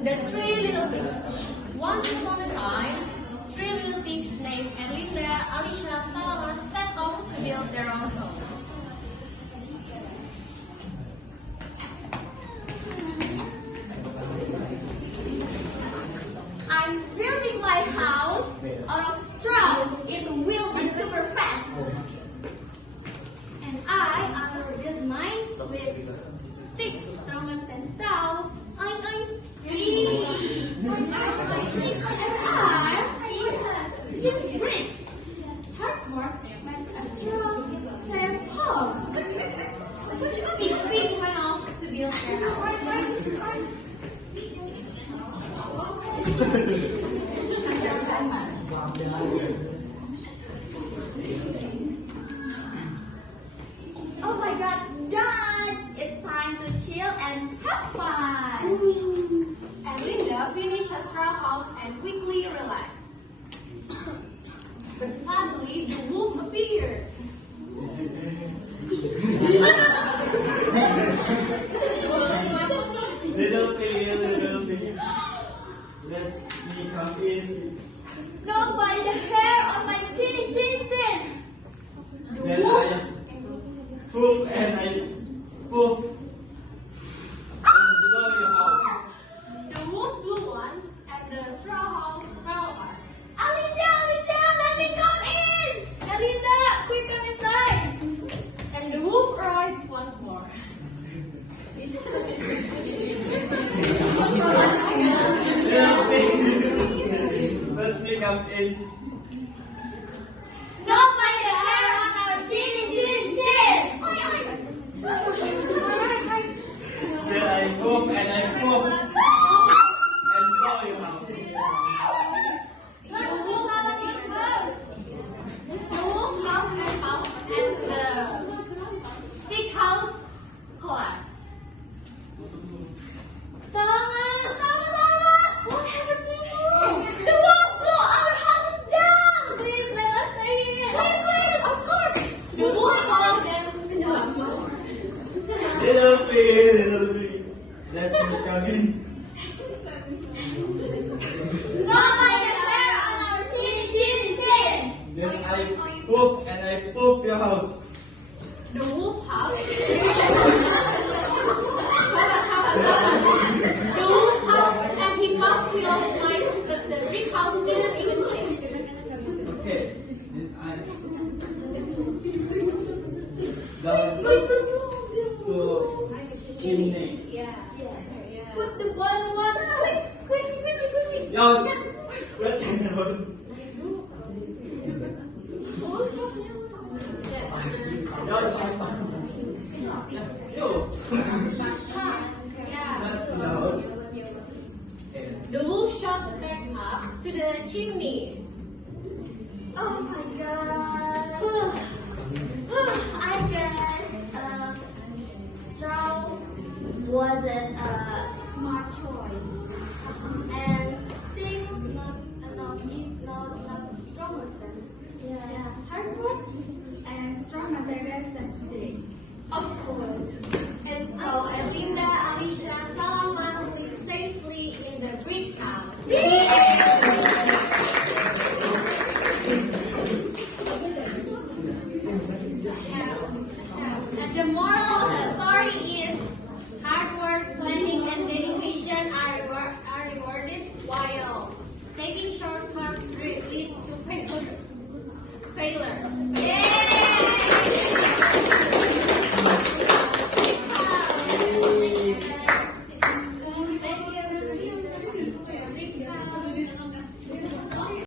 The Three Little Pigs. Once upon a time, three little pigs named Erlinda, Alicia, Salama set off to build their own homes. I'm building my house out of straw. It will be super fast. And I will build mine with sticks, stronger than straw. Oink oink. And I use bricks. Hardcore makes a straw their home. Each pig went off to build their house. Oh my God, done! It's time to chill and have fun. Erlinda finished her straw house and quickly relaxed. But suddenly the wolf appeared. Little pig, let me come in. Not by the hair on my chin, chin, chin. Then I poof and I poof. And blow your house. The wolf blew once and the straw house fell apart. Alicia, Alicia, let me come in. Erlinda, quick come inside. And the wolf roared once more. Let me come in. Not by the hair on our chin, chin, chin. Then I poof and I poof. And blow your house. The wolf have a big house. The wolf huffed and puffed and the stick house collapsed. Salama, what happened to you? The wolf blew our houses down. Please let us stay here. Please, of course. The wolf followed them once more. Little pig, let me come in. Not by the hair on our chin, chin, chin. Then I poof and I poof your house. The wolf huffed. The wolf huffed and he puffed with all his might, but the brick house didn't even shake. Okay. Then I down to chimney. Yeah. Put the boiling water. Quick. Yes. Wait a minute. Yo. That's loud. The wolf shot back up to the chimney. Oh my God. I guess straw wasn't a smart choice. And sticks not strong with them. Yes. Hard work and strong materials than today. Of course. And so Erlinda, Alicia, Salama,